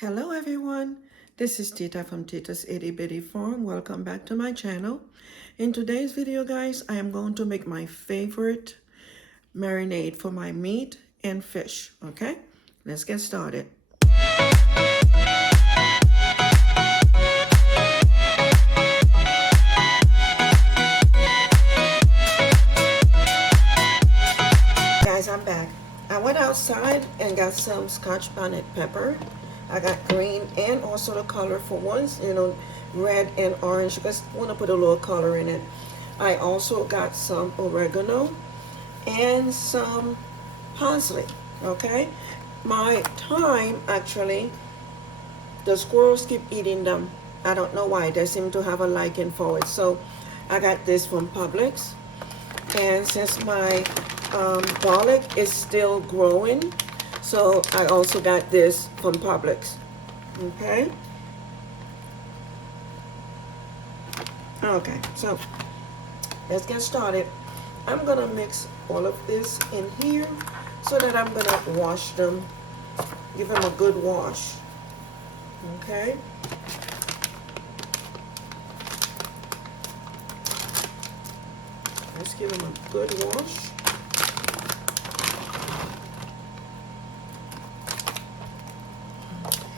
Hello everyone, this is Tita from Tita's Itty Bitty Farm. Welcome back to my channel. In today's video guys, I am going to make my favorite marinade for my meat and fish, okay? Let's get started. Guys, I'm back. I went outside and got some Scotch bonnet pepper. I got green and also the colorful ones, red and orange, because I want to put a little color in it. I also got some oregano and some parsley, okay? My thyme, actually, the squirrels keep eating them. I don't know why. They seem to have a liking for it. So I got this from Publix. And since my garlic is still growing, so I also got this from Publix. Okay. Okay, so let's get started. I'm gonna mix all of this in here so that I'm gonna wash them, give them a good wash. Okay. Let's give them a good wash.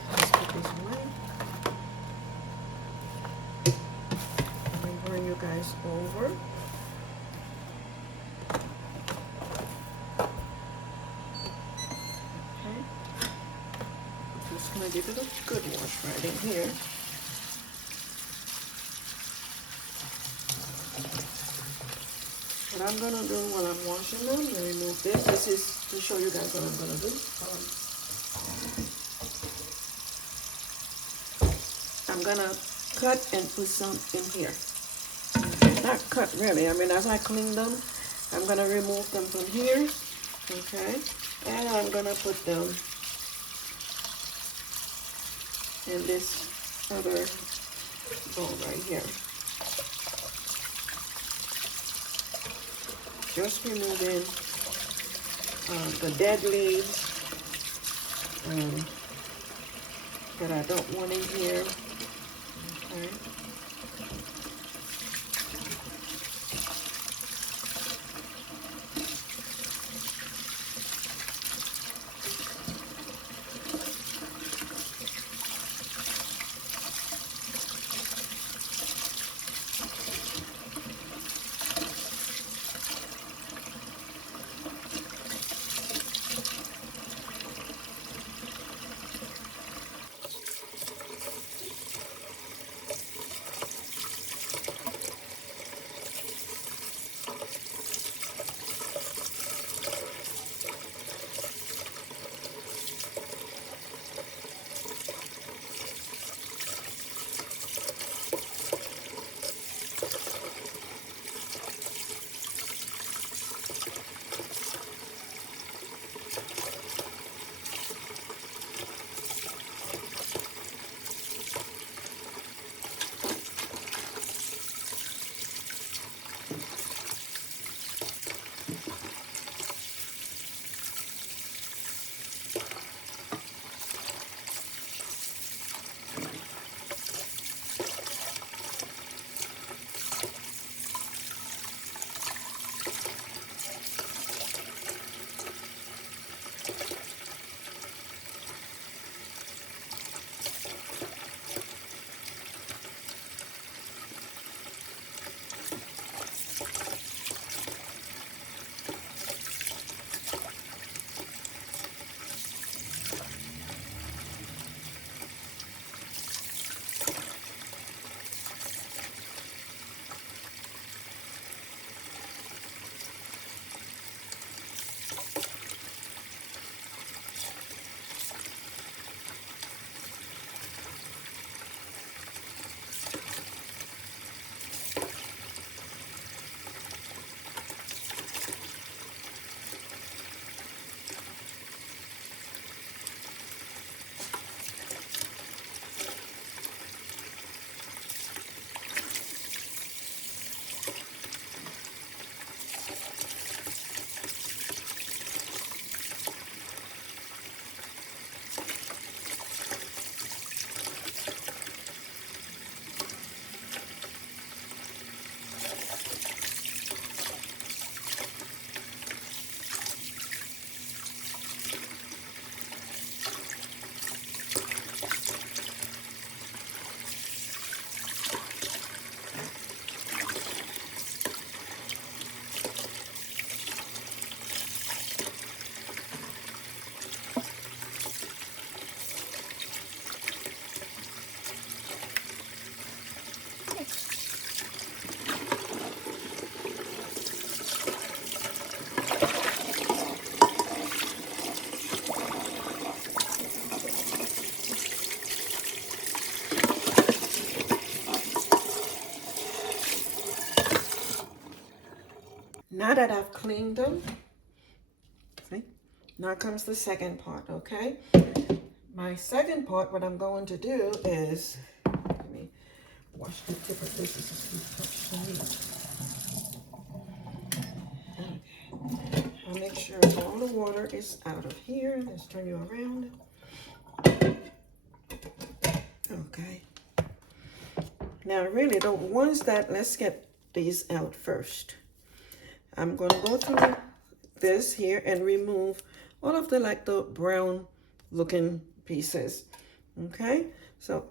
Let's put this away. Let me bring you guys over. Okay. I'm just gonna give it a good wash right in here. What I'm gonna do while I'm washing them, let me remove this. This is to show you guys what I'm gonna do. I'm gonna cut and put some in here. Not cut really, I mean as I clean them, I'm gonna remove them from here, okay? And I'm gonna put them in this other bowl right here. Just removing the dead leaves that I don't want in here. Okay. Now that I've cleaned them, see, now comes the second part, okay? My second part, what I'm going to do is, let me wash the tip of this, this is too touch the meat. Okay. I'll make sure all the water is out of here. Let's turn you around. Okay. Now really the ones that, let's get these out first. I'm going to go through this here and remove all of the like the brown looking pieces. Okay, so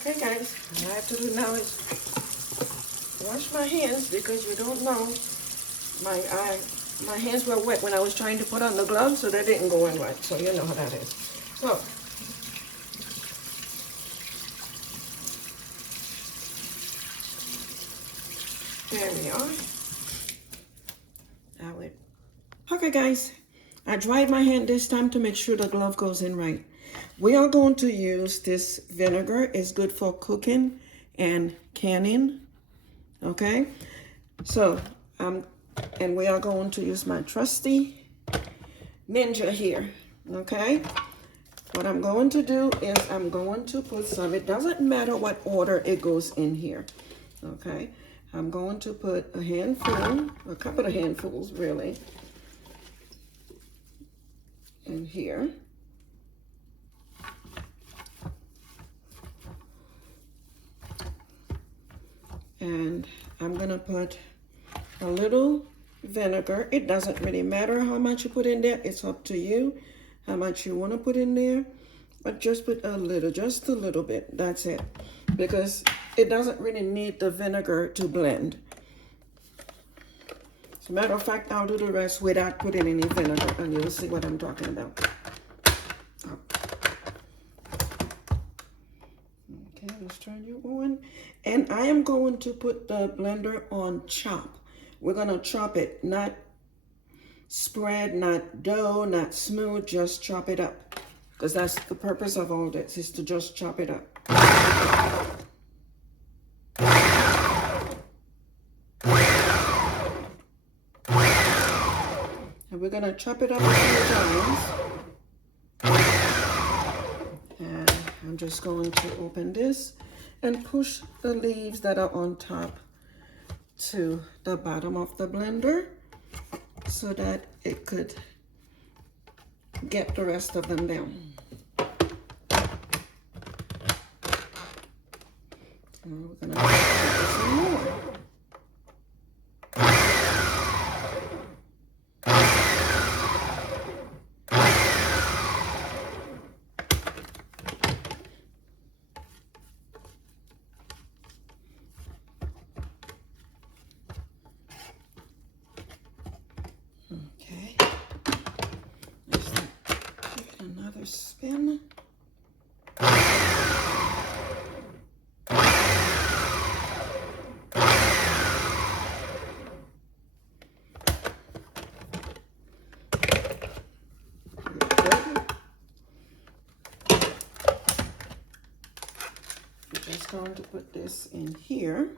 Okay, guys, what I have to do now is wash my hands because you don't know my hands were wet when I was trying to put on the gloves, so they didn't go in right. So you know how that is. So there we are. Now it. Okay, guys, I dried my hand this time to make sure the glove goes in right. We are going to use this vinegar. It's good for cooking and canning. Okay, so and we are going to use my trusty Ninja here. Okay, what I'm going to do is I'm going to put some. It doesn't matter what order it goes in here. Okay, I'm going to put a handful, a couple of handfuls really, in here. And I'm gonna put a little vinegar. It doesn't really matter how much you put in there. It's up to you how much you want to put in there. But just put a little, just a little bit. That's it. Because it doesn't really need the vinegar to blend. As a matter of fact, I'll do the rest without putting any vinegar, and you'll see what I'm talking about. Okay, let's turn you on. And I am going to put the blender on chop. We're gonna chop it, not spread, not dough, not smooth, just chop it up. Because that's the purpose of all this, is to just chop it up. And we're gonna chop it up a few times. And I'm just going to open this and push the leaves that are on top to the bottom of the blender so that it could get the rest of them down. And we're gonna put some more. Okay, let's give it another spin. I'm just going to put this in here.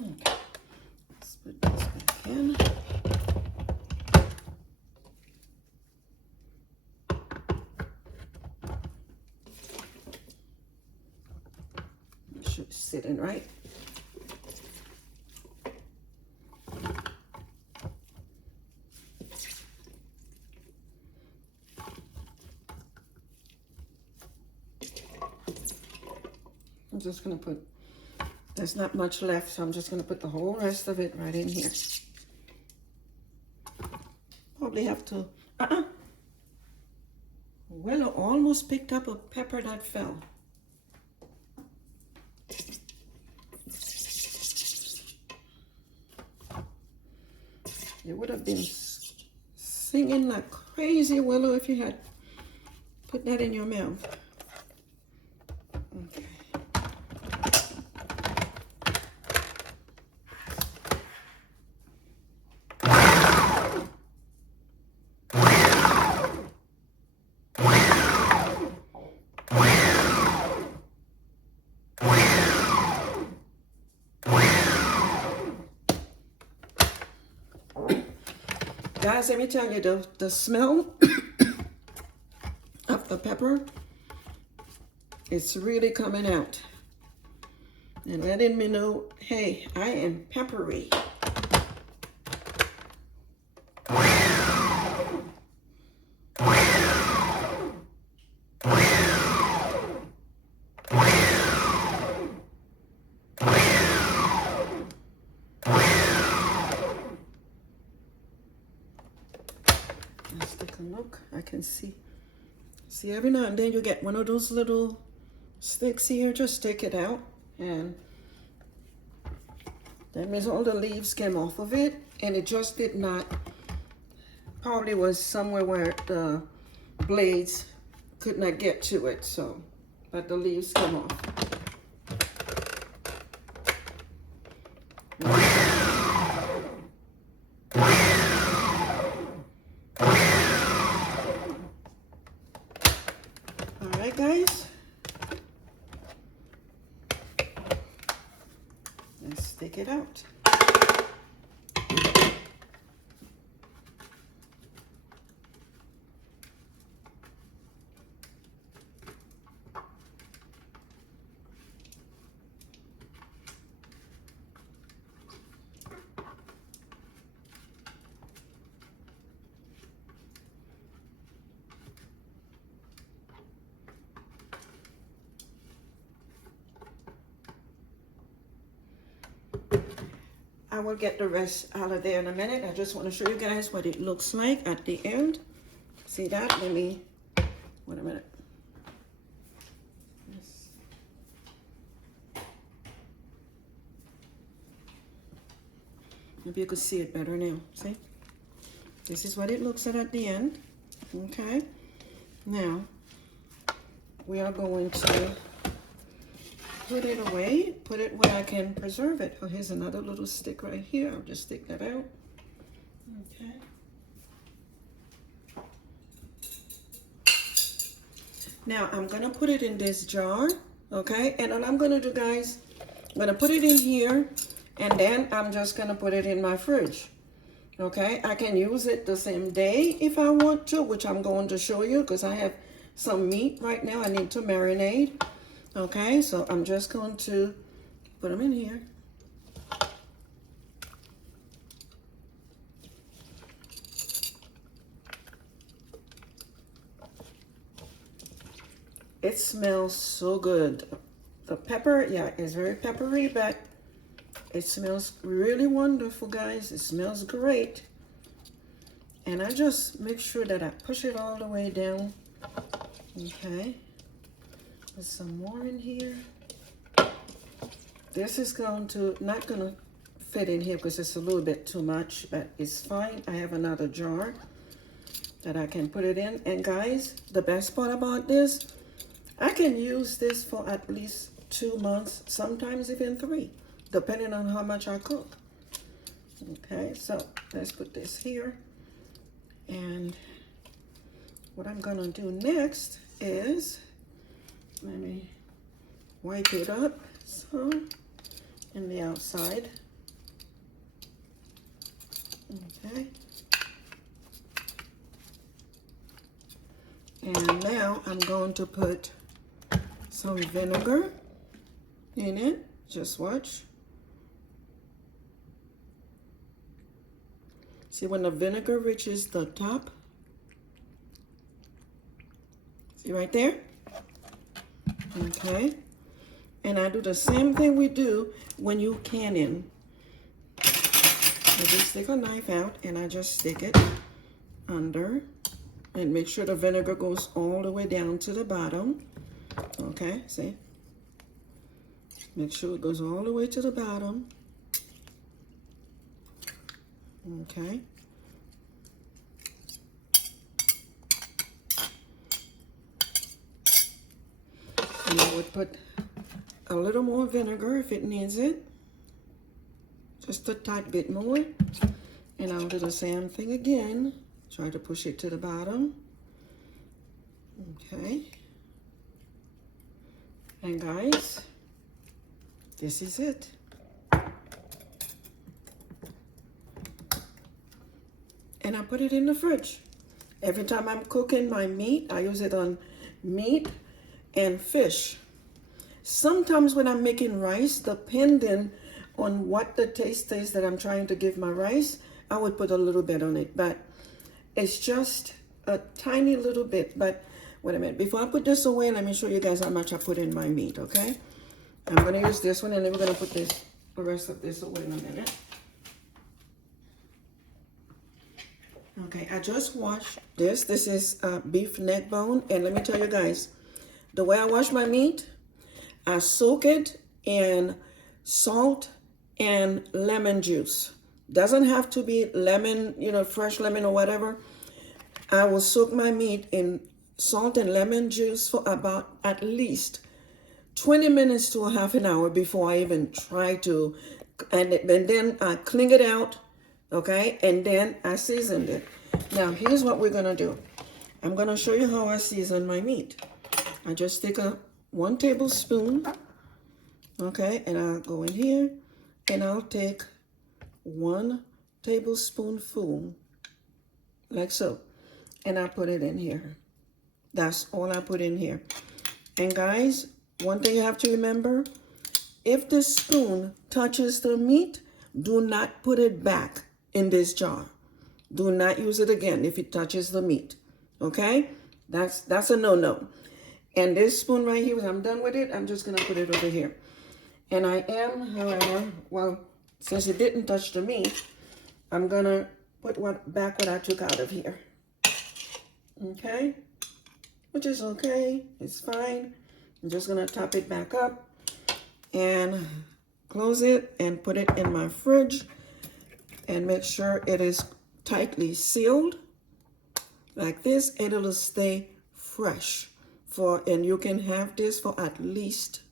Okay, let's put this back in. It should sit in right. I'm just gonna put, there's not much left, so I'm just gonna put the whole rest of it right in here. Probably have to, well, I almost picked up a pepper that fell. You would have been singing like crazy, Willow, if you had put that in your mouth. Okay. Guys, let me tell you, the smell of the pepper It's really coming out and letting me know, hey, I am peppery. Let's take a look. I can see every now and then you get one of those little sticks here. Just take it out, and that means all the leaves came off of it, and it just did not, probably was somewhere where the blades could not get to it, so, but the leaves came off. All right, guys. Let's stick it out. I will get the rest out of there in a minute. I just want to show you guys what it looks like at the end. See that? Let me, wait a minute. Yes. Maybe you could see it better now. See? This is what it looks like at the end. Okay. Now, we are going to put it away, put it where I can preserve it. Oh, here's another little stick right here. I'll just stick that out. Okay. Now I'm gonna put it in this jar, okay? And what I'm gonna do, guys, I'm gonna put it in here, and then I'm just gonna put it in my fridge. Okay, I can use it the same day if I want to, which I'm going to show you because I have some meat right now I need to marinate. Okay, so I'm just going to put them in here. It smells so good. The pepper, yeah, is very peppery, but it smells really wonderful, guys. It smells great. And I just make sure that I push it all the way down. Okay. There's some more in here. This is not gonna fit in here because it's a little bit too much, but it's fine. I have another jar that I can put it in. And guys, the best part about this, I can use this for at least 2 months, sometimes even 3, depending on how much I cook. Okay, so let's put this here. And what I'm gonna do next is, let me wipe it up some in the outside. Okay. And now I'm going to put some vinegar in it. Just watch. See, when the vinegar reaches the top, see right there? Okay. And I do the same thing we do when you canning. I just take a knife out and I just stick it under and make sure the vinegar goes all the way down to the bottom. Okay, see? Make sure it goes all the way to the bottom. Okay. And I would put a little more vinegar if it needs it. Just a tad bit more. And I'll do the same thing again. Try to push it to the bottom. Okay. And guys, this is it. And I put it in the fridge. Every time I'm cooking my meat, I use it on meat, and fish. Sometimes when I'm making rice, depending on what the taste is that I'm trying to give my rice, I would put a little bit on it, but it's just a tiny little bit. But wait a minute, before I put this away, let me show you guys how much I put in my meat, okay? I'm gonna use this one and then we're gonna put the rest of this away in a minute. Okay, I just washed this. This is beef neck bone, and let me tell you guys, the way I wash my meat, I soak it in salt and lemon juice. Doesn't have to be lemon, fresh lemon or whatever. I will soak my meat in salt and lemon juice for about at least 20 minutes to a half an hour before I even try to, and then I clean it out, okay? And then I seasoned it. Now, here's what we're gonna do. I'm gonna show you how I season my meat. I just take 1 tablespoon, okay, and I'll go in here, and I'll take 1 tablespoonful, like so, and I put it in here. That's all I put in here. And guys, one thing you have to remember, if the spoon touches the meat, do not put it back in this jar. Do not use it again if it touches the meat, okay? That's a no-no. And this spoon right here, when I'm done with it, I'm just gonna put it over here. And I am, however, well, since it didn't touch the meat, I'm gonna put back what I took out of here. Okay? Which is okay, it's fine. I'm just gonna top it back up and close it and put it in my fridge and make sure it is tightly sealed like this, and it'll stay fresh and you can have this for at least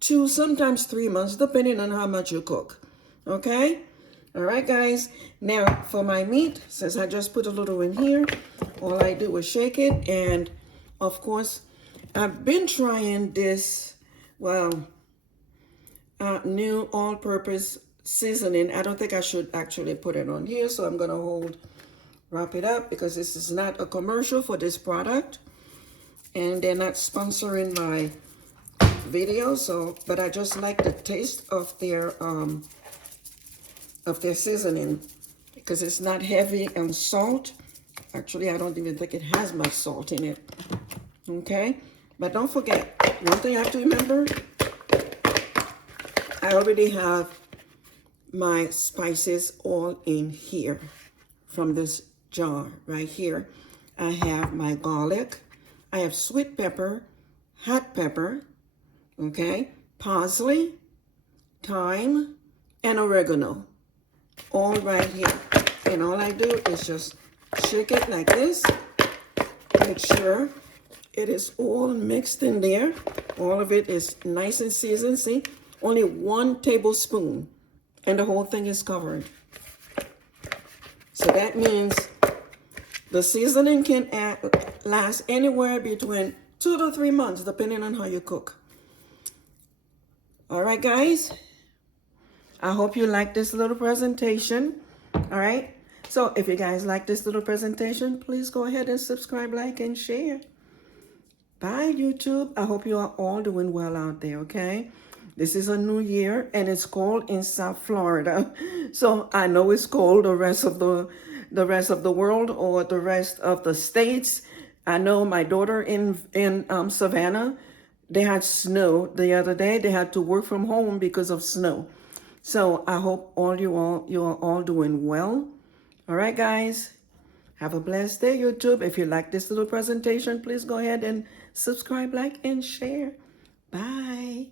2, sometimes 3 months, depending on how much you cook. Okay? All right, guys. Now, for my meat, since I just put a little in here, all I do is shake it. And, of course, I've been trying this, new all-purpose seasoning. I don't think I should actually put it on here, so I'm going to wrap it up because this is not a commercial for this product. And they're not sponsoring my video, but I just like the taste of their seasoning because it's not heavy on salt. Actually, I don't even think it has much salt in it. Okay, but don't forget, one thing you have to remember, I already have my spices all in here from this jar right here. I have my garlic, I have sweet pepper, hot pepper, okay, parsley, thyme, and oregano, all right here. And all I do is just shake it like this, make sure it is all mixed in there. All of it is nice and seasoned. See, only 1 tablespoon, and the whole thing is covered. So that means the seasoning can last anywhere between 2 to 3 months, depending on how you cook. All right, guys. I hope you like this little presentation. All right. So if you guys like this little presentation, please go ahead and subscribe, like, and share. Bye, YouTube. I hope you are all doing well out there, okay? This is a new year, and it's cold in South Florida. So I know it's cold the rest of the world or the rest of the states. I know my daughter in Savannah, they had snow the other day. They had to work from home because of snow. So I hope you are all doing well. All right, guys. Have a blessed day, YouTube. If you like this little presentation, please go ahead and subscribe, like, and share. Bye.